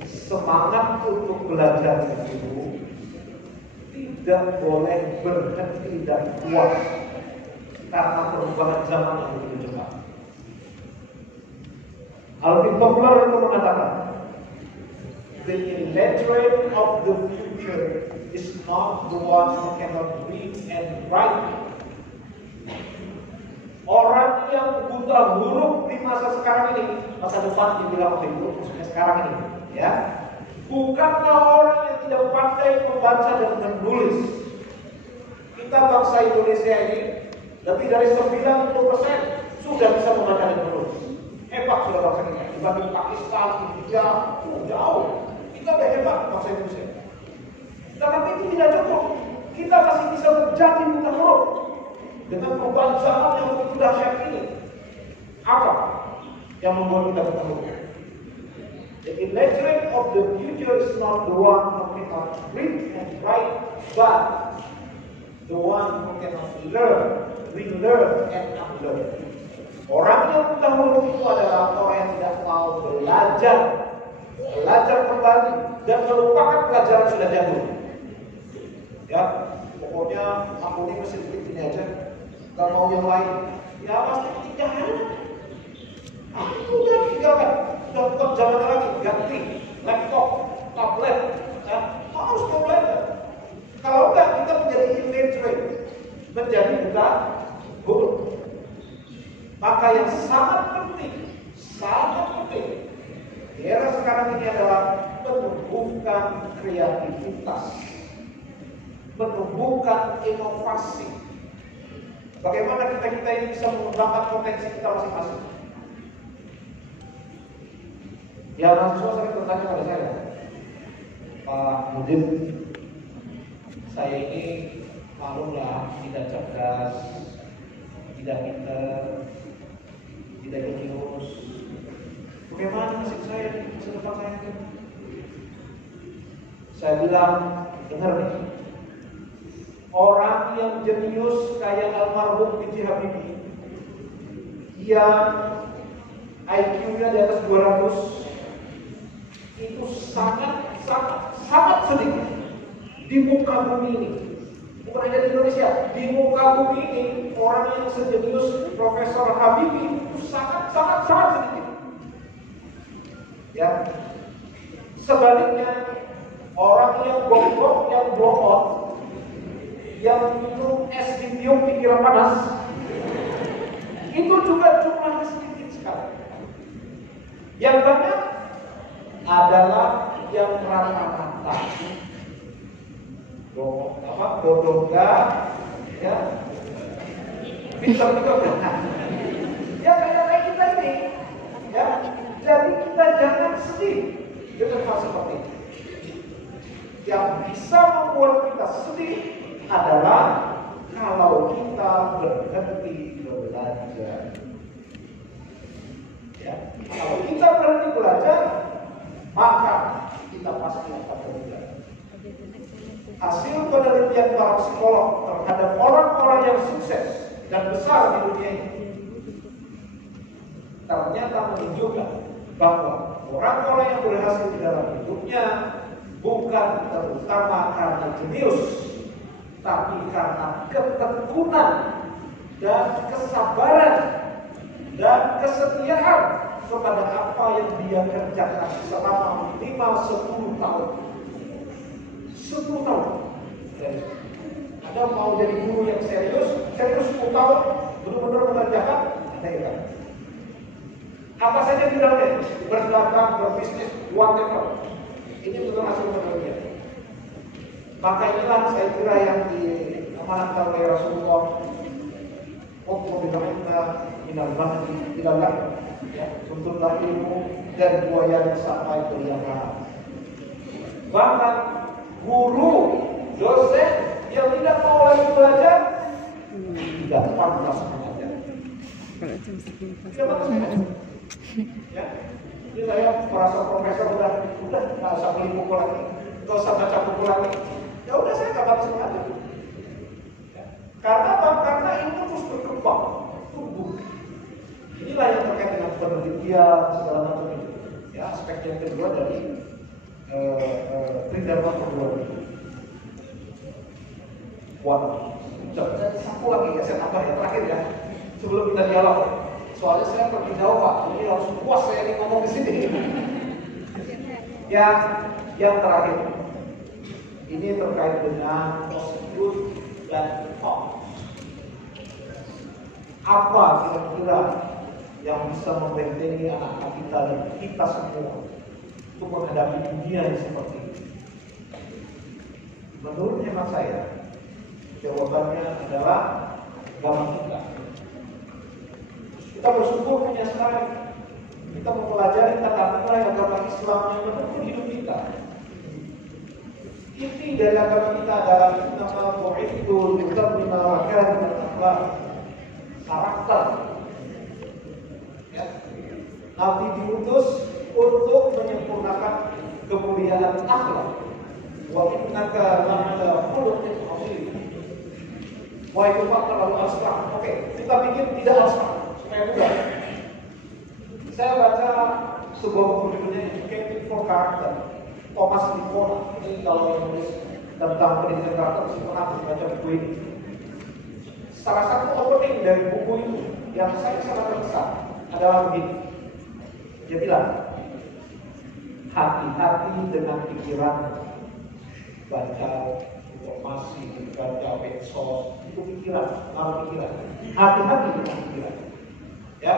semangat untuk belajar itu tidak boleh berhenti dan puas karena perubahan zaman yang begitu cepat. Alvin Toffler itu mengatakan, the illiterate of the future is not the one who cannot read and write. Orang yang buta huruf di masa sekarang ini, masa depan dibilang waktu itu, maksudnya sekarang ini, ya, bukanlah orang yang tidak pandai membaca dan menulis. Kita bangsa Indonesia ini lebih dari 90% sudah bisa membaca dan menulis. Hebat sudah bangsa kita. Dibanding Pakistan, India, jauh. Kita udah hebat bangsa Indonesia. Tetapi itu tidak cukup. Kita masih bisa menjadi buta huruf dengan perubahan zaman yang begitu dahsyat ini. Apa yang membuat kita buta huruf? The illiterate of the future is not the one who cannot read and write, but the one who cannot learn, relearn, and unlearn. Orang yang buta huruf itu adalah orang yang tidak mau belajar kembali dan melupakan pelajaran sudah jadul. Ya, pokoknya aku ini mesti bikin ini aja, gak mau yang lain. Ya pasti tinggalkan. Aku udah tinggalkan. Sudah bukan zaman lagi, ganti laptop, tablet, ya, harus belajar. Kalau enggak, kita menjadi illiterate, menjadi buta huruf. Maka yang sangat penting di era sekarang ini adalah menumbuhkan kreativitas, menumbuhkan inovasi. Bagaimana kita ini bisa mengembangkan potensi kita masing-masing. Ya, mahasiswa sering bertanya pada saya, Pak Mudin, saya ini maklumlah tidak cerdas, tidak pintar, tidak jenius. Bagaimana nasib saya di masa depan saya? Saya bilang, dengar nih, orang yang jenius kayak almarhum B.J. Habibie, yang IQ-nya di atas 200, itu sangat sedikit di muka bumi ini. Bukan hanya di Indonesia, di muka bumi ini orang yang sejenius Profesor Habibie itu sangat sedikit. Ya, sebaliknya orang yang bongkok, yang blokot, yang minum es ditiup pikiran panas, itu juga jumlahnya sedikit sekali. Yang banyak adalah yang rata-rata, bodoh enggak, ya, pintar juga enggak. Ya kayak kita ini, ya. Jadi kita jangan sedih dengan hal seperti itu. Yang bisa membuat kita sedih adalah kalau kita berhenti belajar. Ya, kalau kita berhenti belajar, maka kita pasti akan berubah. Hasil penelitian para psikolog terhadap orang-orang yang sukses dan besar di dunia ini ternyata menunjukkan bahwa orang-orang yang berhasil di dalam hidupnya bukan terutama karena jenius, tapi karena ketekunan dan kesabaran dan kesetiaan kepada apa yang dia kerjakan selama minimal 10 tahun. 10 tahun. Jadi, Anda mau jadi guru yang serius 10 tahun, benar-benar mengerjakan, Anda hebat. Apa saja bidangnya, berdagang, berbisnis, whatever. Ini betul hasil penelitian. Maka inilah saya kira yang diamanatkan oleh Rasulullah untuk bagaimana minal-mahdi ilallah, ya, tuntutlah ilmu dari buaya sampai ke yang lain. Bahkan guru, dosen yang tidak mau lagi belajar tidak pantas mengajar. Tidak pantas mengajar. Ya, ini saya merasa profesor udah nggak usah beli buku lagi, nggak usah baca buku lagi. Ya udah saya nggak pantas mengajar. Ya. Karena apa? Karena ilmu terus berkembang, tumbuh. Inilah yang terkait dengan penelitian segala macam itu. Ya, aspek yang kedua dari Tridharma kedua itu. Waduh, satu lagi ya, saya tambah yang terakhir ya, sebelum kita dialog. Soalnya saya pergi jauh Pak, ini harus puas saya ini ngomong di sini. Yang terakhir, ini terkait dengan prosedur dan form. Apa kira-kira yang bisa membentengi anak-anak kita dan kita semua untuk menghadapi dunia yang seperti ini? Menurut hemat saya, jawabannya adalah agama kita. Kita bersyukur punya sekali. Kita mempelajari tata nilai agama Islam yang menuntun hidup kita. Inti dari agama kita adalah nama bu'ithu litammima makarim al-akhlaq, karakter. Ya. Nabi diutus untuk menyempurnakan kemuliaan akhlak. Wa innaka la'ala khuluqin 'azim. Wah itu Pak terlalu abstrak. Oke, kita bikin tidak abstrak. Saya baca sebuah buku judulnya Educating for Character, Thomas Lippona. Ini kalau yang nulis tentang pendidikan karakter mesti pernah baca buku ini. Salah satu opening dari buku itu yang saya sangat terkesan adalah begini. Dia bilang, hati-hati dengan pikiran, baca informasi, baca medsos, itu pikiran, malah pikiran. Hati-hati dengan pikiran. Ya,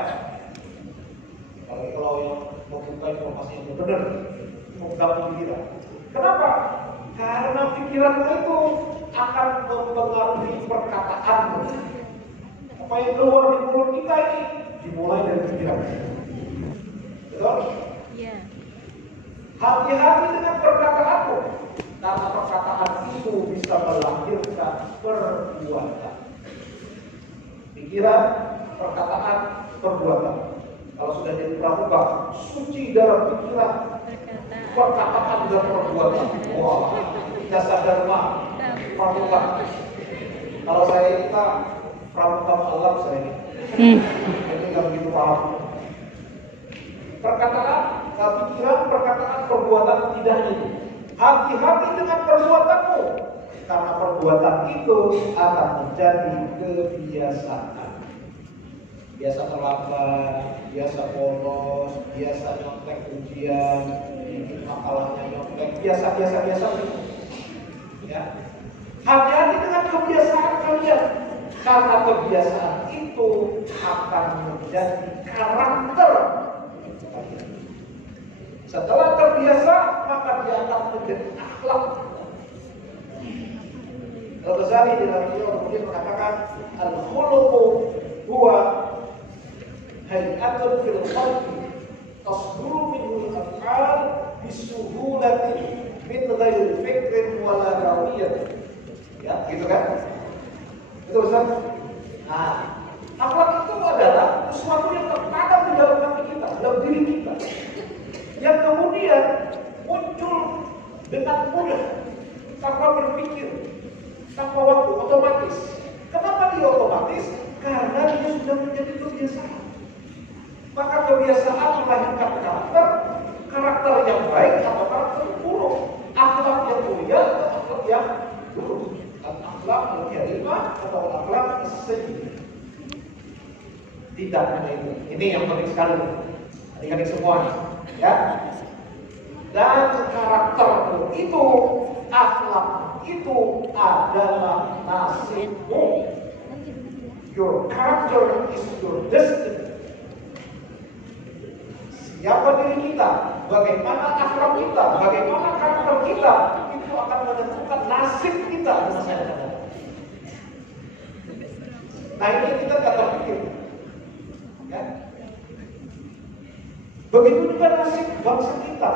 kalau yang mau buka informasi yang benar, mau pikiran. Kenapa? Karena pikiranmu itu akan mempengaruhi perkataanmu. Apa yang keluar di mulut kita ini dimulai dari pikiran. Betul? Iya. Hati-hati dengan perkataanmu, karena perkataan itu bisa melahirkan perbuatan. Pikiran, perkataan, perbuatan. Kalau sudah jadi pramuka, suci dalam pikiran, perkataan dan perbuatan. Wah, jasa dharma, pramuka. Kalau saya kita pramuka alam saya ini, jadi nggak begitu paham. Perkataan, pikiran, perkataan, perbuatan tidak itu. Hati-hati dengan perbuatanmu, karena perbuatan itu akan menjadi kebiasaan. Biasa terlambat, biasa bolos, biasa nyontek ujian, bikin makalahnya nyontek, biasa. Ya, hati-hati dengan kebiasaan kalian, karena kebiasaan itu akan menjadi karakter. Setelah terbiasa, maka dia akan menjadi akhlak. Al-Ghazali dalam beliau kemudian mengatakan, al-khuluqu huwa hay'atun fil qalbi tasduru minhu al-af'al bisuhulatin min ghairi fikrin wala rawiyatin. Ya, gitu kan? Itu Ustaz. Nah, akhlak itu adalah sesuatu yang tertanam di dalam hati kita, dalam diri kita, yang kemudian muncul dengan mudah tanpa berpikir, tanpa waktu, otomatis. Kenapa dia otomatis? Karena dia sudah menjadi kebiasaan. Maka kebiasaan melahirkan karakter yang baik atau karakter yang buruk, akhlak yang mulia atau akhlak yang buruk, akhlak yang karimah atau akhlak sayyi'ah. Tidak hanya itu. Ini yang penting sekali, adik-adik semuanya. Ya, dan karakter itu, akhlak itu adalah nasibmu. Your character is your destiny. Siapa diri kita, bagaimana akhlak kita, bagaimana karakter kita, itu akan menentukan nasib kita di masa yang akan datang. Nah, ini kita nggak terpikir. Ya. Begitu juga nasib bangsa kita.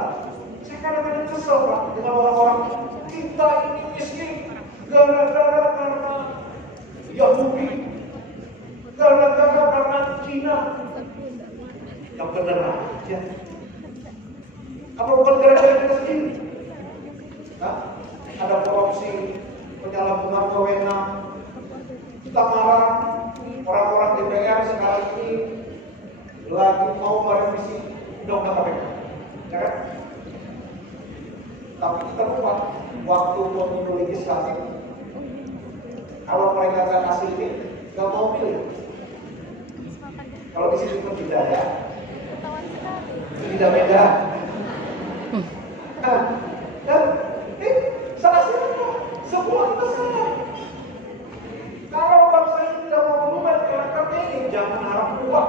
Saya kadang-kadang kesel Pak dengan orang-orang kita ini miskin gara-gara karena Yahudi, gara-gara karena Cina. Yang benar aja. Apa bukan gara-gara kita sendiri? Nah, ada korupsi, penyalahgunaan wewenang, kita marah. Orang-orang DPR sekarang ini lagi mau merevisi undang-undang KPK, ya kan? Tapi kita lupa waktu pemilu legislatif, kalau mereka nggak kasih pilih, nggak mau pilih. Kalau di sini pun tidak ya, tidak beda. Nah, dan salah siapa? Semua kita salah. Kalau bangsa ini tidak mau berubah karakternya ini, jangan harap kuat.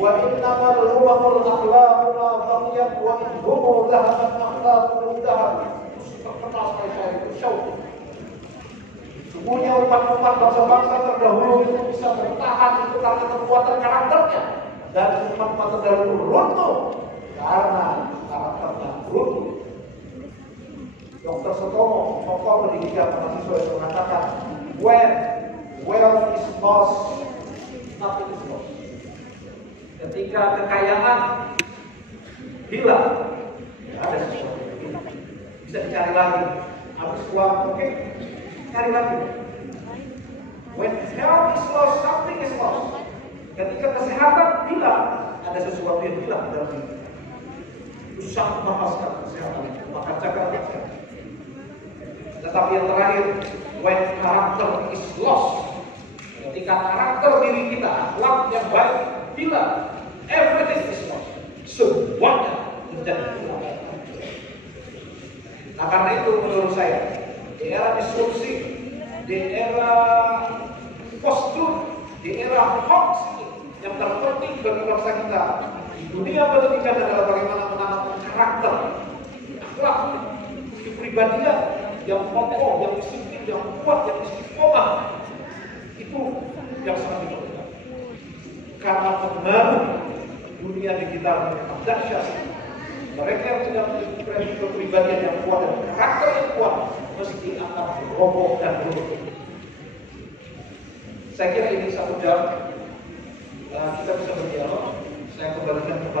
Wa innamal lumamul akhlaqu ma baqiyat wa in humu dhahabat akhlaqu dhahab. Terkenal sekali saya itu syauq. Sungguhnya umat-umat bangsa-bangsa terdahulu itu bisa bertahan itu karena kekuatan karakternya, dan umat-umat terdahulu runtuh karena karakternya runtuh. Dr. Sutomo, tokoh pendidikan mahasiswa itu mengatakan, when wealth is lost, nothing is lost. Ketika kekayaan hilang, ada sesuatu yang hilang. Bisa dicari lagi. Habis uang, oke, cari lagi. When health is lost, something is lost. Ketika kesehatan hilang, ada sesuatu yang hilang dalam diri. Itu sangat mahal sekali kesehatan itu. Maka jaga kesehatan. Tetapi yang terakhir, when character is lost, ketika karakter diri kita, akhlak yang baik hilang, everything is lost. Semuanya menjadi hilang. Nah, karena itu menurut saya, di era disrupsi, di era post-truth, di era hoax ini, yang terpenting bagi bangsa kita di dunia pendidikan adalah bagaimana menanamkan karakter, akhlak, kepribadian yang kokoh, yang disiplin, yang kuat, yang istiqomah. Itu yang sangat diperlukan. Karena pengaruh dunia digital memang dahsyat. Mereka yang tidak memiliki kepribadian yang kuat dan karakter yang kuat mesti akan roboh dan runtuh. Saya kira ini 1 jam kita bisa berdialog. Saya kembalikan kepada